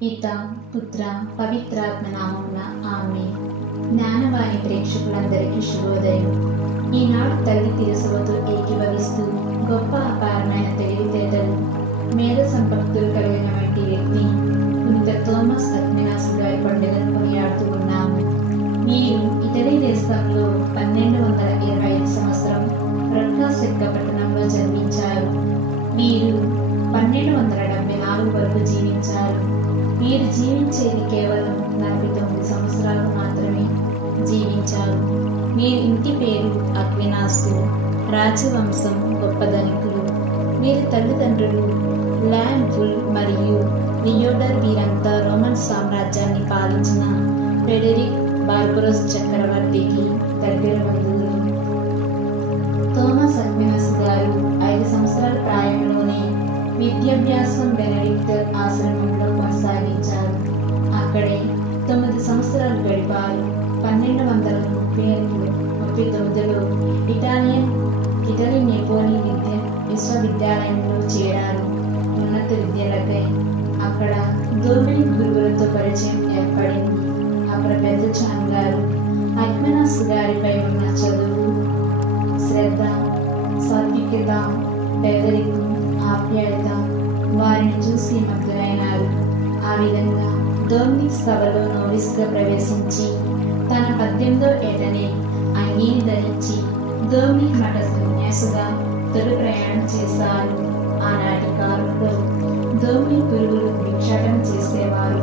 పిత పుత్ర పవిత్రాత్మ నామమున ఆమేన్. జ్ఞానవాణి ప్రేక్షకులందరికీ శుభోదయం. ఈనాడు తల్లి తిరుసవతో ఏకీభవిస్తూ గొప్ప అపారమైన తెలివితేటలు మేధ సంపత్తులు కలిగినటువంటి వ్యక్తి పునీత థోమస్ అక్వినాస్ గారి పండుగను కొనియాడుతూ ఉన్నాము. వీరు ఇటలీ దేశంలో 1225 సంవత్సరం రొక్కాసెక్క పట్టణంలో జన్మించారు. వీరు 1274 వరకు జీవించారు. వీరు జీవించేది కేవలం 49 సంవత్సరాలు మాత్రమే జీవించారు. వీరి ఇంటి పేరు అక్వినాస్. రాజవంశం గొప్ప ధనికులు. వీరి తల్లిదండ్రులు ల్యాండ్ఫుల్ మరియు లియోడర్. వీరంతా రోమన్ సామ్రాజ్యాన్ని పాలించిన ఫ్రెడరిక్ బార్బరోస్ చక్రవర్తికి దగ్గర బంధువులు. థోమస్ అక్వినాస్ గారు 5 సంవత్సరాల ప్రాయంలోనే విద్యాభ్యాసం బెనడిక్ట్ ఆశ్రమంలో కొనసాగించారు. అక్కడే 9 సంవత్సరాలు గడిపారు. 1239లో ఇటలీ నెపోలి విశ్వవిద్యాలయంలో చేరారు. ఉన్నత విద్యలకై అక్కడ డొమినిక్ గురువులతో పరిచయం ఏర్పడింది. అక్కడ పెద్ద చాన్ గారు అక్వినాస్ గారిపై ఉన్న చదువు, శ్రద్ధ, సాత్వికత, పేదరికం, ఆప్యాయత వారిని చూసి మగ్గులైనారు. ఆ విధంగా డొమినిక్ సభలో నోవిస్గా ప్రవేశించి తన 18వ ఏటనే అంగీని ధరించి డొమినిక్ మఠ సన్యాసిగా తొలి ప్రయాణం చేశారు. ఆనాటి కాలంలో డొమినిక్ గురువులు భిక్షాటన చేసేవారు.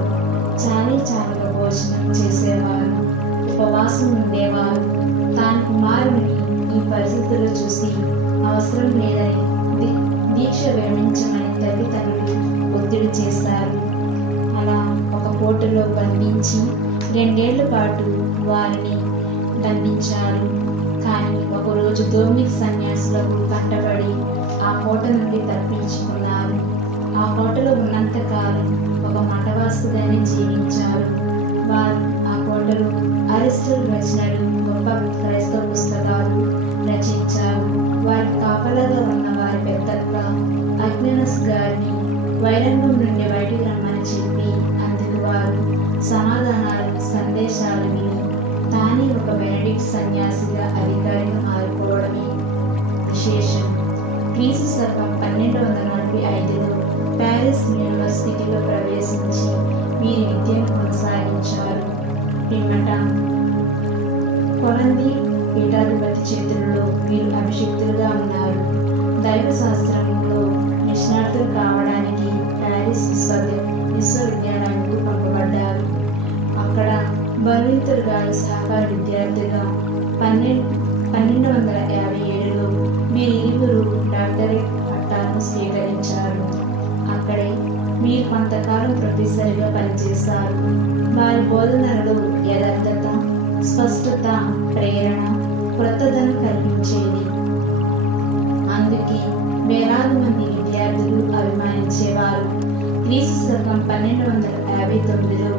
చాలుగా భోజనం చేసేవారు. ఉపవాసం ఉండేవారు. తాను కుమారుని ఈ పరిస్థితుల్లో చూసి అవసరం లేదని దీక్ష విరమించమని తల్లిదండ్రులు ఒత్తిడి చేశారు. అలా ఒక కోటలో బంధించి 2 ఏళ్ల పాటు వారిని దండించారు. కానీ ఒకరోజు డొమినిక్ సన్యాసులకు కంటపడి ఆ కోట నుండి తప్పించుకున్నారు. ఆ కోటలో ఉన్నంతకాలం ఒక మఠవాసుగానే జీవించారు. వారు ఆ కోటలో అరిస్టల్ రచనలు, గొప్ప క్రైస్తవ పుస్తకాలు రచించారు. వారి కాపలాగా ఉన్న వారి పెద్దక్క అక్వినాస్ గారిని వైరంగం నుండి బయటికి రమ్మని చెప్పి అందుకు వారు సమాధానాలు, సందేశాలు విని తానే ఒక బెనడిక్ట్ సన్యాసిగా అధికారిగా మారిపోవడమే విశేషం. క్రీస్తు శకం 1245లో ప్యారిస్ యూనివర్సిటీలో ప్రవేశించి వీరి విద్యను కొనసాగించారు. పిమ్మట కొలంది పీఠాధిపతి చేతుల్లో వీరు అభిషిక్తులుగా ఉన్నారు. దైవ శాస్త్రంలో నిష్ణాతులు కావడానికి ప్యారిస్ విశ్వవిద్యాలయానికి పంపబడ్డారు. అక్కడ బర్లింతర్ గారి సహకార విద్యార్థిగా 1257లో వీరిరువురు డాక్టరేట్ పట్టాలను స్వీకరించారు. అక్కడే వీరు కొంతకాలం ప్రొఫెసర్గా పనిచేశారు. వారి బోధనలలో యథార్థత, స్పష్టత, ప్రేరణ, క్రొత్తదనం కల్పించేది. అందుకే వేలాది మంది విద్యార్థులు అభిమానించేవారు. క్రీస్తు శకం 1259లో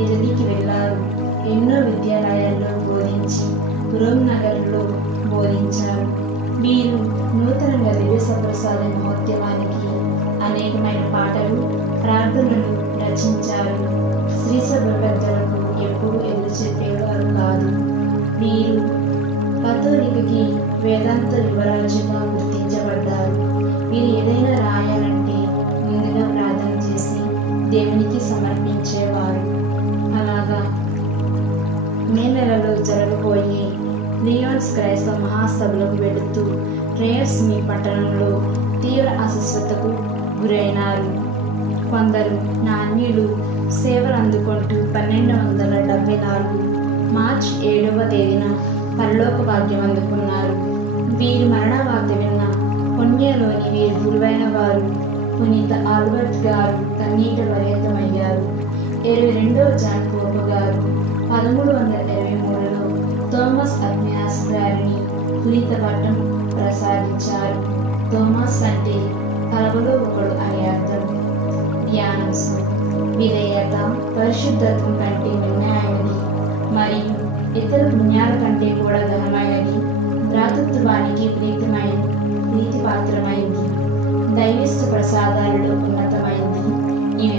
ఇటలీకి వెళ్ళారు. ఎన్నో విద్యాలయాల్లో బోధించి రోమ్ నగరంలో బోధించారు. వీరు నూతనంగా దివ్య సప్రసాద మహోద్యమానికి అనేకమైన పాటలు, ప్రార్థనలు రచించారు. స్త్రీ సభ పెద్దలకు ఎప్పుడూ ఎదురు చెప్పేవారు కాదు. వీరు కథోలికకి వేదాంత యువరాజుగా గుర్తించబడ్డారు. వీరు ఏదైనా రాయాలంటే ముందుగా ప్రార్థన చేసి దేవునికి సమర్పించేవారు. అలాగా మే నెలలో జరగబోయే లియోన్స్ క్రైస్తవ మహాసభలకు వెళుతూ రేయర్స్ మీ పట్టణంలో తీవ్ర అస్వస్థతకు గురైనారు. కొందరు నాణ్యులు సేవలు అందుకుంటూ 1274 మార్చి 7వ తేదీన పరలోక భాగ్యం అందుకున్నారు. వీరి మరణ వార్త విన్న పుణ్యలోని వీరి గురువైన వారు పునీత ఆల్బర్ట్ గారు కన్నీట పర్యంతమయ్యారు. 22వ జాన్ పోప్ గారు 1323లో థోమస్ అక్వినాస్ గారిని పునీత పట్టం ప్రసాదించారు. థోమస్ అంటే కలవలో ఒకడు అని అర్థం. ధ్యానాంశం: విధేయత పరిశుద్ధత్వం కంటే మిన్నైనది మరియు ఇతర పుణ్యాల కంటే కూడా ఘనమైనది. భ్రాతృత్వానికి ప్రీతిపాత్రమైంది. దైవిష్ట ప్రసాదాలలో ఉన్నతమైంది. ఇవి